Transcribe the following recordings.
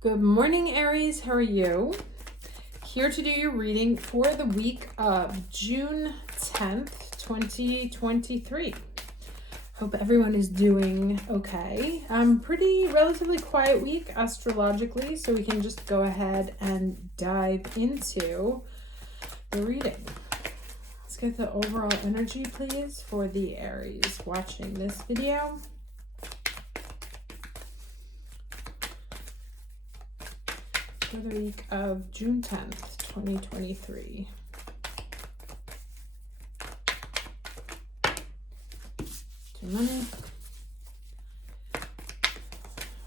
Good morning, Aries. How are you? Here to do your reading for the week of June 10th, 2023. Hope everyone is doing okay. Pretty relatively quiet week astrologically, so we can just go ahead and dive into the reading. Let's get the overall energy, please, for the Aries watching this video. For the week of June 10th, 2023. Too many.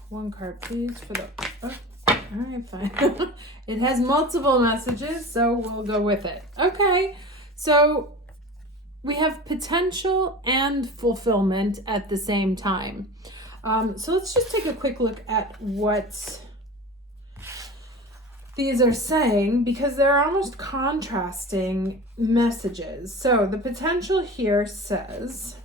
One card, please, for the... Oh, all right, fine. It has multiple messages, so we'll go with it. Okay, so we have potential and fulfillment at the same time. So let's just take a quick look at what these are saying, because they're almost contrasting messages. So the potential here says,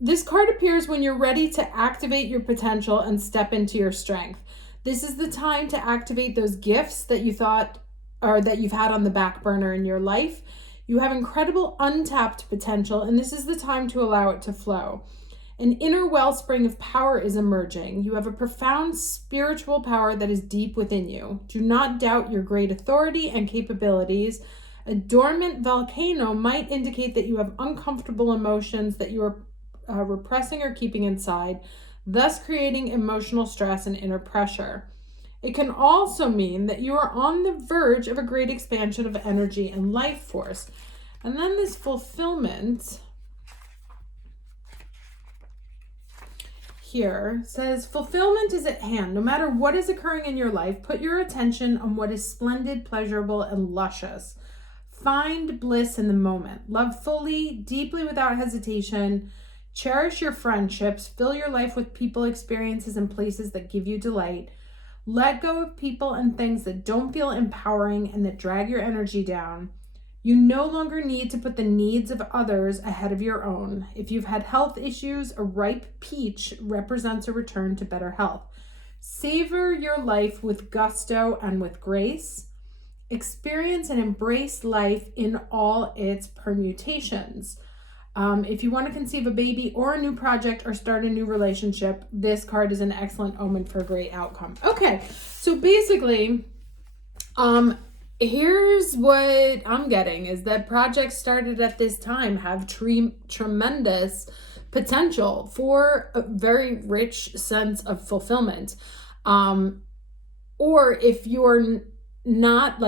this card appears when you're ready to activate your potential and step into your strength. This is the time to activate those gifts that you thought or that you've had on the back burner in your life. You have incredible untapped potential, and this is the time to allow it to flow. An inner wellspring of power is emerging. You have a profound spiritual power that is deep within you. Do not doubt your great authority and capabilities. A dormant volcano might indicate that you have uncomfortable emotions that you are repressing or keeping inside, thus creating emotional stress and inner pressure. It can also mean that you are on the verge of a great expansion of energy and life force. And then this fulfillment here says, fulfillment is at hand. No matter what is occurring in your life, put your attention on what is splendid, pleasurable, and luscious. Find bliss in the moment. Love fully, deeply, without hesitation. Cherish your friendships. Fill your life with people, experiences, and places that give you delight. Let go of people and things that don't feel empowering and that drag your energy down. You no longer need to put the needs of others ahead of your own. If you've had health issues, a ripe peach represents a return to better health. Savor your life with gusto and with grace. Experience and embrace life in all its permutations. If you want to conceive a baby or a new project or start a new relationship, this card is an excellent omen for a great outcome. Okay, so basically, here's what I'm getting is that projects started at this time have tremendous potential for a very rich sense of fulfillment. Or if you're not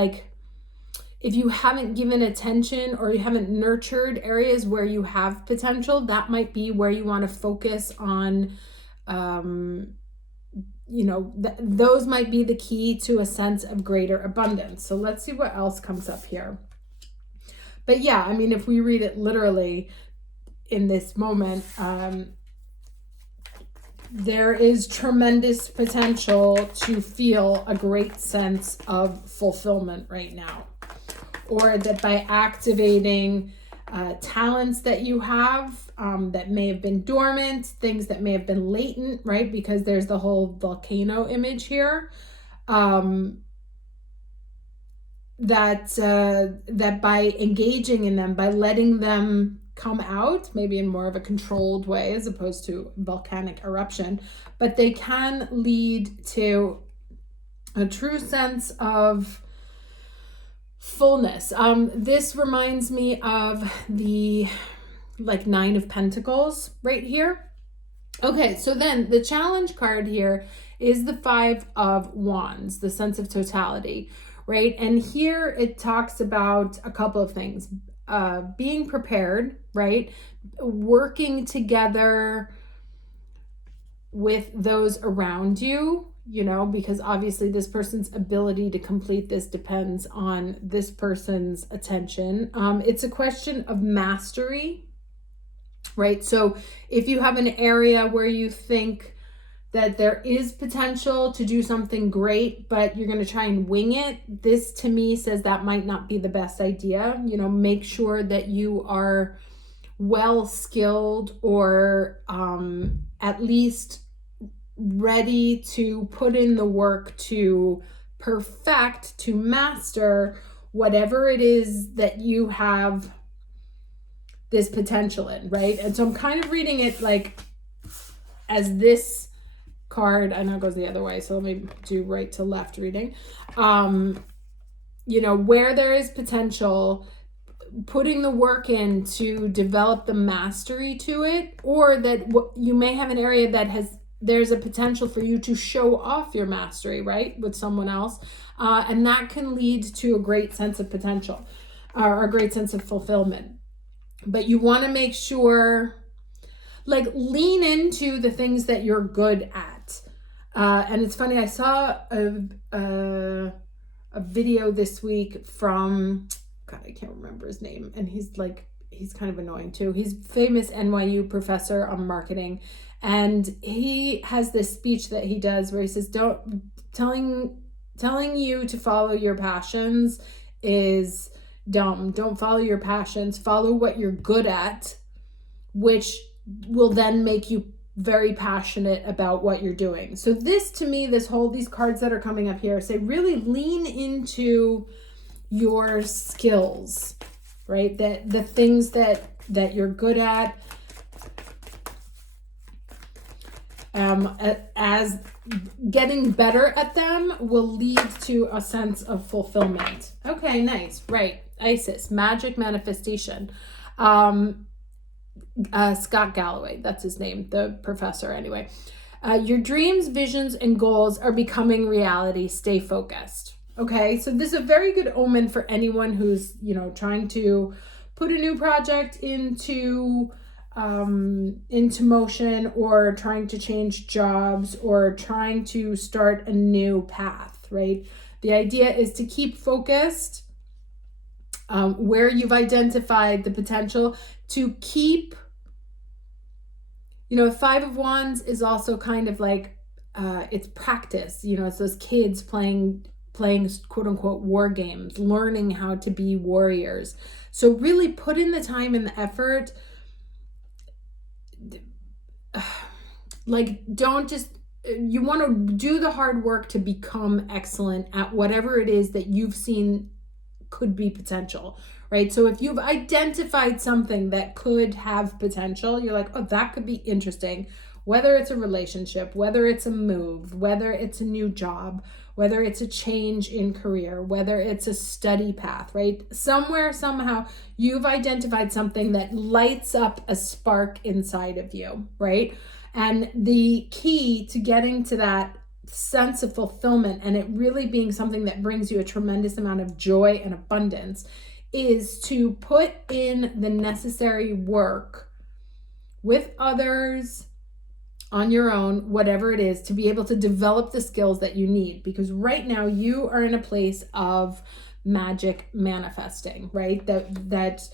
if you haven't given attention or you haven't nurtured areas where you have potential, that might be where you want to focus on. Those might be the key to a sense of greater abundance. So let's see what else comes up here. But yeah, I mean, if we read it literally in this moment, there is tremendous potential to feel a great sense of fulfillment right now. Or that by activating talents that you have that may have been dormant, things that may have been latent, right? Because there's the whole volcano image here. That by engaging in them, by letting them come out, maybe in more of a controlled way as opposed to volcanic eruption, but they can lead to a true sense of fullness. This reminds me of the Nine of Pentacles right here. Okay, so then the challenge card here is the Five of Wands, the sense of totality, right? And here it talks about a couple of things. Being prepared, right? Working together with those around you, because obviously this person's ability to complete this depends on this person's attention. It's a question of mastery, right? So if you have an area where you think that there is potential to do something great, but you're going to try and wing it, this to me says that might not be the best idea. Make sure that you are well skilled or at least ready to put in the work to perfect, to master whatever it is that you have this potential in, right? And so I'm kind of reading it like as this card. I know it goes the other way, so let me do right to left reading. You know, where there is potential, putting the work in to develop the mastery to it, or that you may have an area that there's a potential for you to show off your mastery, right, with someone else. And that can lead to a great sense of potential or a great sense of fulfillment. But you want to make sure, like, lean into the things that you're good at. And it's funny, I saw a video this week from, God, I can't remember his name. And he's kind of annoying too. He's a famous NYU professor on marketing. And he has this speech that he does where he says, telling you to follow your passions is dumb. Don't follow your passions. Follow what you're good at, which will then make you very passionate about what you're doing. So this, to me, these cards that are coming up here say really lean into your skills, right? That the things that you're good at, as getting better at them will lead to a sense of fulfillment. Okay, nice. Right. Isis, magic manifestation. Scott Galloway, that's his name, the professor anyway. Your dreams, visions, and goals are becoming reality. Stay focused. Okay, so this is a very good omen for anyone who's, trying to put a new project into motion, or trying to change jobs, or trying to start a new path, right? The idea is to keep focused where you've identified the potential, to keep, Five of Wands is also kind of like, it's practice, it's those kids playing quote unquote war games, learning how to be warriors. So really put in the time and the effort. Like, don't just, you want to do the hard work to become excellent at whatever it is that you've seen could be potential, right? So if you've identified something that could have potential, you're like, oh, that could be interesting, whether it's a relationship, whether it's a move, whether it's a new job, whether it's a change in career, whether it's a study path, right? Somewhere, somehow, you've identified something that lights up a spark inside of you, right? And the key to getting to that sense of fulfillment, and it really being something that brings you a tremendous amount of joy and abundance, is to put in the necessary work with others, on your own, whatever it is, to be able to develop the skills that you need. Because right now you are in a place of magic manifesting, right? That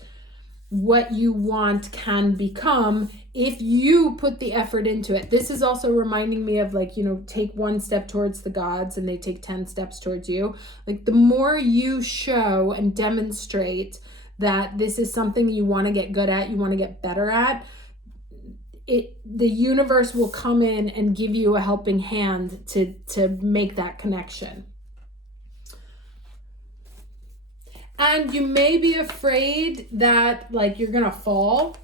what you want can become if you put the effort into it. This is also reminding me of, like, take one step towards the gods and they take 10 steps towards you. Like, the more you show and demonstrate that this is something you want to get good at, you want to get better at, the universe will come in and give you a helping hand to make that connection. And you may be afraid that, like, you're gonna fall.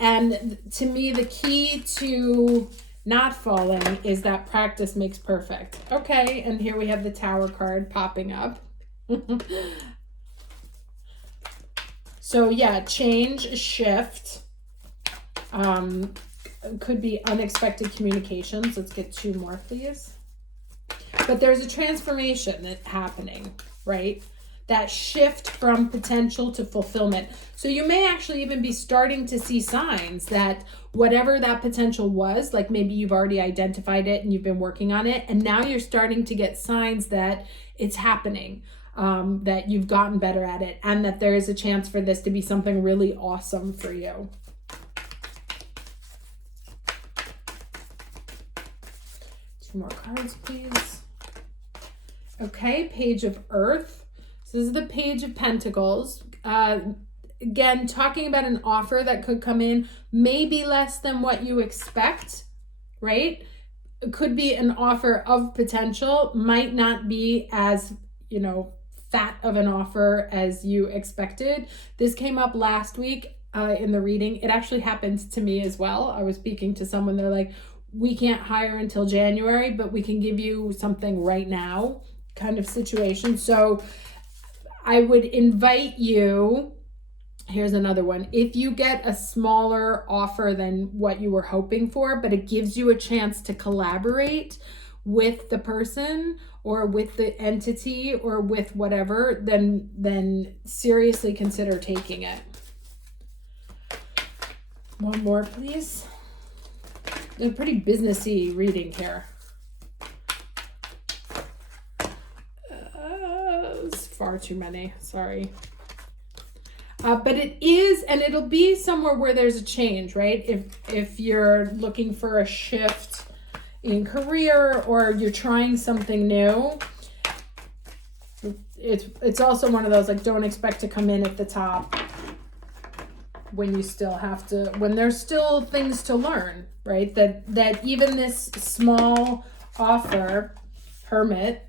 And to me, the key to not falling is that practice makes perfect. Okay, and here we have the Tower card popping up. So yeah, change, shift. Could be unexpected communications. Let's get 2 more, please. But there's a transformation that's happening, right? That shift from potential to fulfillment. So you may actually even be starting to see signs that whatever that potential was, like maybe you've already identified it and you've been working on it, and now you're starting to get signs that it's happening, that you've gotten better at it, and that there is a chance for this to be something really awesome for you. 2 more cards, please. Okay, Page of Earth. So this is the Page of Pentacles. Again, talking about an offer that could come in, maybe less than what you expect, right? could be an offer of potential, might not be as, fat of an offer as you expected. This came up last week in the reading. It actually happened to me as well. I was speaking to someone, they're like, we can't hire until January, but we can give you something right now kind of situation. So I would invite you, here's another one. If you get a smaller offer than what you were hoping for, but it gives you a chance to collaborate with the person or with the entity or with whatever, then seriously consider taking it. One more, please. A pretty businessy reading here. It's far too many. Sorry. But it is, and it'll be somewhere where there's a change, right? If you're looking for a shift in career or you're trying something new, it's also one of those, like, don't expect to come in at the top when you still have to, when there's still things to learn, right? That even this small offer, Hermit,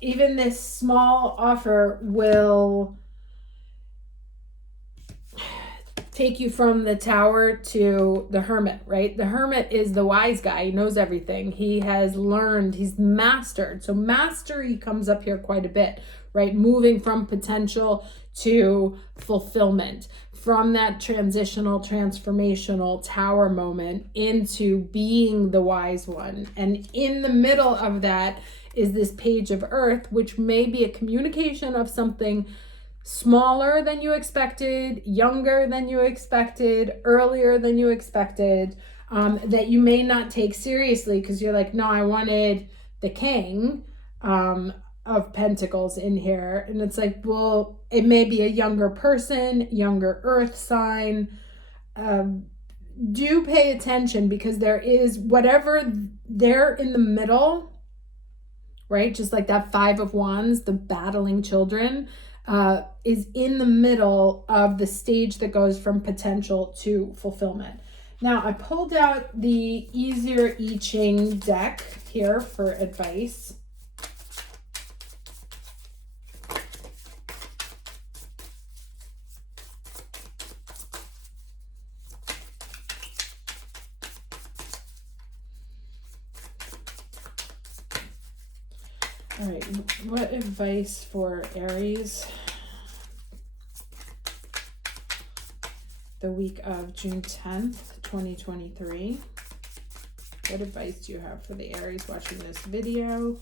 even this small offer will take you from the Tower to the Hermit, right? The Hermit is the wise guy. He knows everything. He has learned, he's mastered. So mastery comes up here quite a bit, right? Moving from potential to fulfillment, from that transitional, transformational Tower moment into being the wise one. And in the middle of that is this Page of Earth, which may be a communication of something smaller than you expected, younger than you expected, earlier than you expected, that you may not take seriously because you're like, no, I wanted the King of Pentacles in here. And it's like, well, it may be a younger person, younger earth sign. Do pay attention, because there is whatever there in the middle, right? Just like that Five of Wands, the battling children, is in the middle of the stage that goes from potential to fulfillment. Now, I pulled out the Easier I Ching deck here for advice. All right, what advice for Aries the week of June 10th, 2023? What advice do you have for the Aries watching this video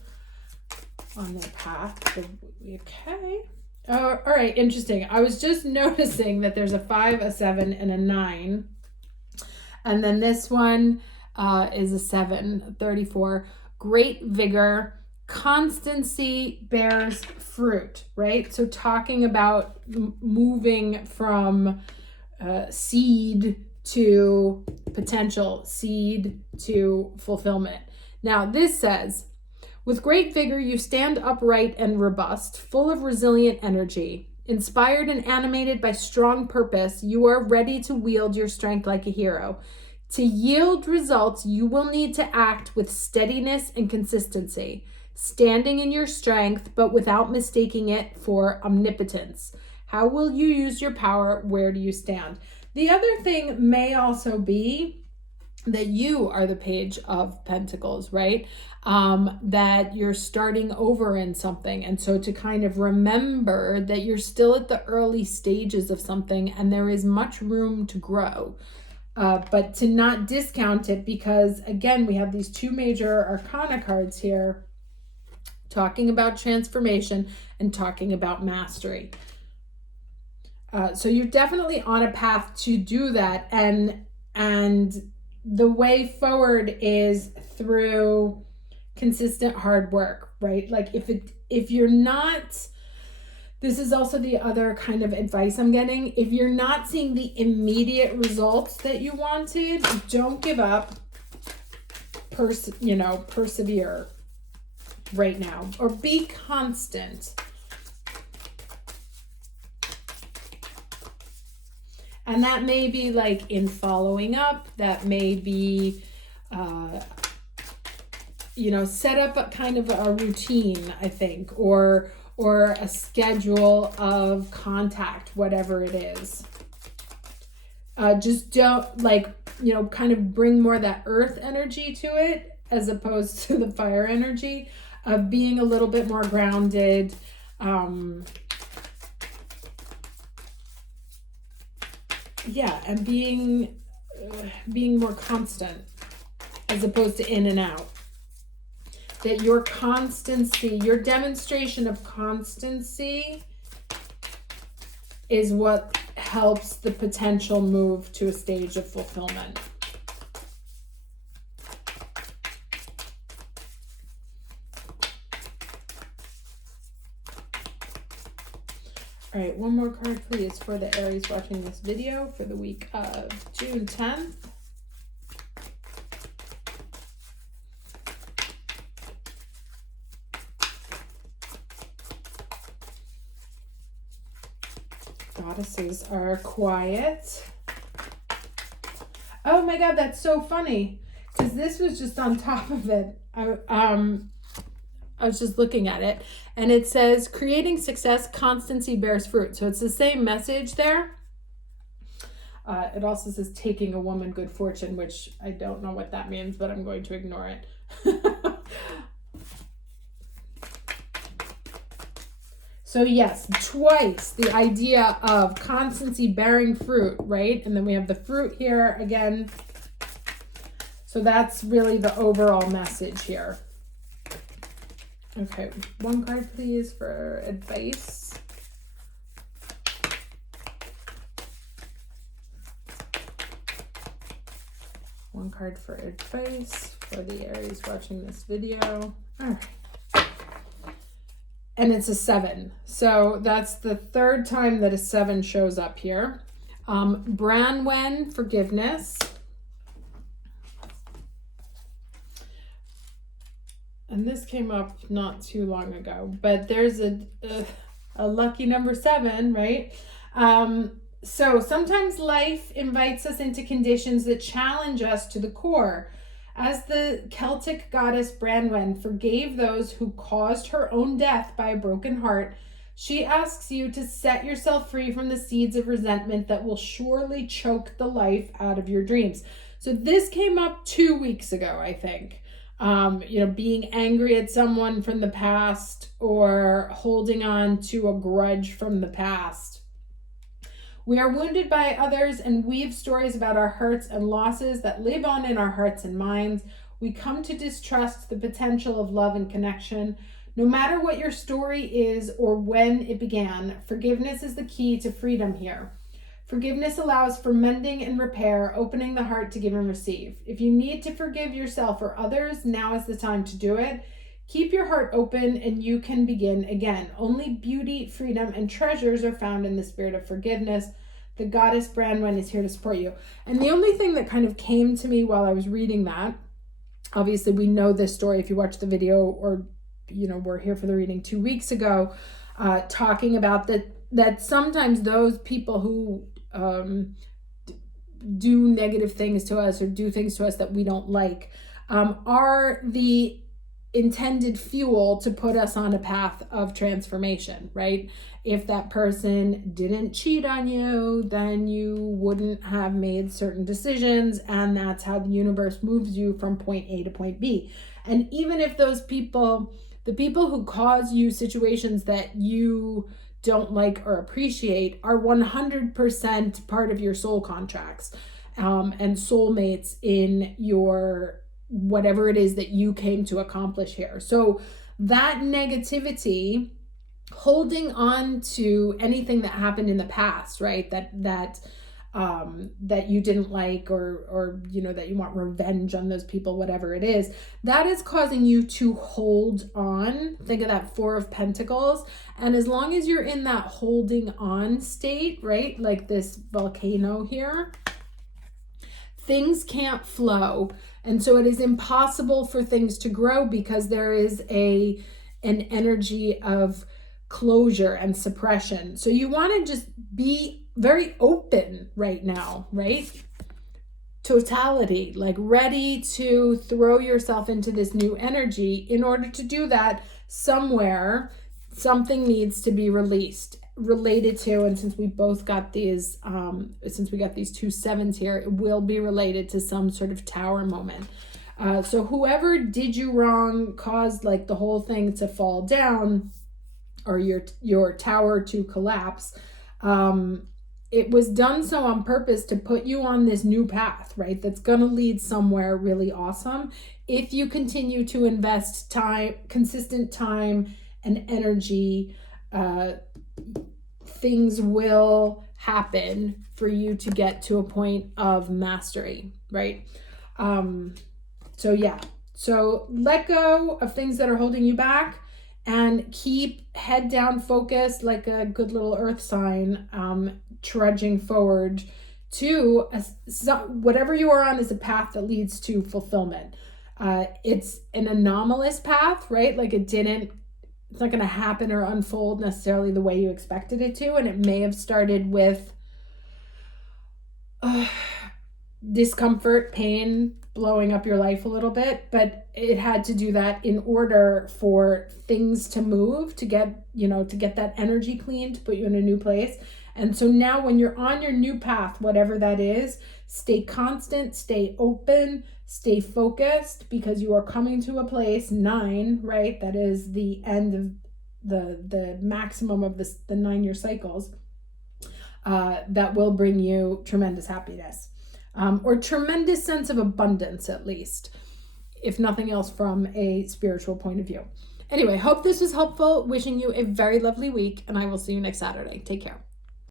on their path? Okay. Oh, all right, interesting. I was just noticing that there's a 5, a 7, and a 9. And then this one is a 7, 34. Great vigor. Constancy bears fruit, right? So talking about moving from seed to potential, seed to fulfillment. Now this says, with great vigor you stand upright and robust, full of resilient energy. Inspired and animated by strong purpose, you are ready to wield your strength like a hero. To yield results, you will need to act with steadiness and consistency, standing in your strength, but without mistaking it for omnipotence. How will you use your power? Where do you stand? The other thing may also be that you are the Page of Pentacles, right? That you're starting over in something. And so to kind of remember that you're still at the early stages of something and there is much room to grow. But to not discount it, because again, we have these two major arcana cards here talking about transformation and talking about mastery. So you're definitely on a path to do that. And the way forward is through consistent hard work, right? Like if you're not, this is also the other kind of advice I'm getting. If you're not seeing the immediate results that you wanted, don't give up, persevere right now, or be constant. And that may be like in following up, that may be, set up a kind of a routine, I think, or a schedule of contact, whatever it is. Just don't kind of bring more of that earth energy to it as opposed to the fire energy of being a little bit more grounded. And being more constant as opposed to in and out. That your constancy, your demonstration of constancy is what helps the potential move to a stage of fulfillment. All right, one more card, please, for the Aries watching this video for the week of June 10th. Goddesses are quiet. Oh my God, that's so funny, because this was just on top of it. I was just looking at it, and it says, creating success, constancy bears fruit. So it's the same message there. It also says, taking a woman good fortune, which I don't know what that means, but I'm going to ignore it. So yes, twice the idea of constancy bearing fruit, right? And then we have the fruit here again. So that's really the overall message here. Okay, one card, please, for advice. One card for advice for the Aries watching this video. All right. And it's a 7. So that's the third time that a 7 shows up here. Branwen, forgiveness. And this came up not too long ago, but there's a lucky number 7, right? So sometimes life invites us into conditions that challenge us to the core. As the Celtic goddess Branwen forgave those who caused her own death by a broken heart, she asks you to set yourself free from the seeds of resentment that will surely choke the life out of your dreams. So this came up 2 weeks ago, I think. Being angry at someone from the past or holding on to a grudge from the past. We are wounded by others and weave stories about our hurts and losses that live on in our hearts and minds. We come to distrust the potential of love and connection. No matter what your story is or when it began, forgiveness is the key to freedom here. Forgiveness allows for mending and repair, opening the heart to give and receive. If you need to forgive yourself or others, now is the time to do it. Keep your heart open and you can begin again. Only beauty, freedom, and treasures are found in the spirit of forgiveness. The goddess Branwen is here to support you. And the only thing that kind of came to me while I was reading that, obviously we know this story if you watch the video or, we're here for the reading 2 weeks ago, talking about that sometimes those people who do negative things to us or do things to us that we don't like are the intended fuel to put us on a path of transformation, right? If that person didn't cheat on you, then you wouldn't have made certain decisions, and that's how the universe moves you from point A to point B. And even if those people, the people who cause you situations that you don't like or appreciate, are 100% part of your soul contracts and soulmates in your whatever it is that you came to accomplish here. So that negativity, holding on to anything that happened in the past, right? That you didn't like or that you want revenge on those people, whatever it is, that is causing you to hold on. Think of that 4 of Pentacles. And as long as you're in that holding on state, right? Like this volcano here, things can't flow. And so it is impossible for things to grow because there is an energy of closure and suppression. So you want to just be very open right now, right? Totality, like ready to throw yourself into this new energy. In order to do that, somewhere something needs to be released related to, and since we both got these since we got these 2 sevens here, it will be related to some sort of tower moment. So whoever did you wrong, caused like the whole thing to fall down, or your tower to collapse, it was done so on purpose to put you on this new path, right? That's going to lead somewhere really awesome. If you continue to invest time, consistent time and energy, things will happen for you to get to a point of mastery, right? So yeah, so let go of things that are holding you back and keep head down focused like a good little earth sign, trudging forward to whatever you are on is a path that leads to fulfillment. It's an anomalous path, right? Like it's not going to happen or unfold necessarily the way you expected it to. And it may have started with discomfort, pain, blowing up your life a little bit, but it had to do that in order for things to move, to get that energy clean, to put you in a new place. And so now when you're on your new path, whatever that is, stay constant, stay open, stay focused, because you are coming to a place, 9, right? That is the end of the maximum of the 9-year cycles, that will bring you tremendous happiness, or tremendous sense of abundance, at least, if nothing else from a spiritual point of view. Anyway, hope this was helpful. Wishing you a very lovely week, and I will see you next Saturday. Take care.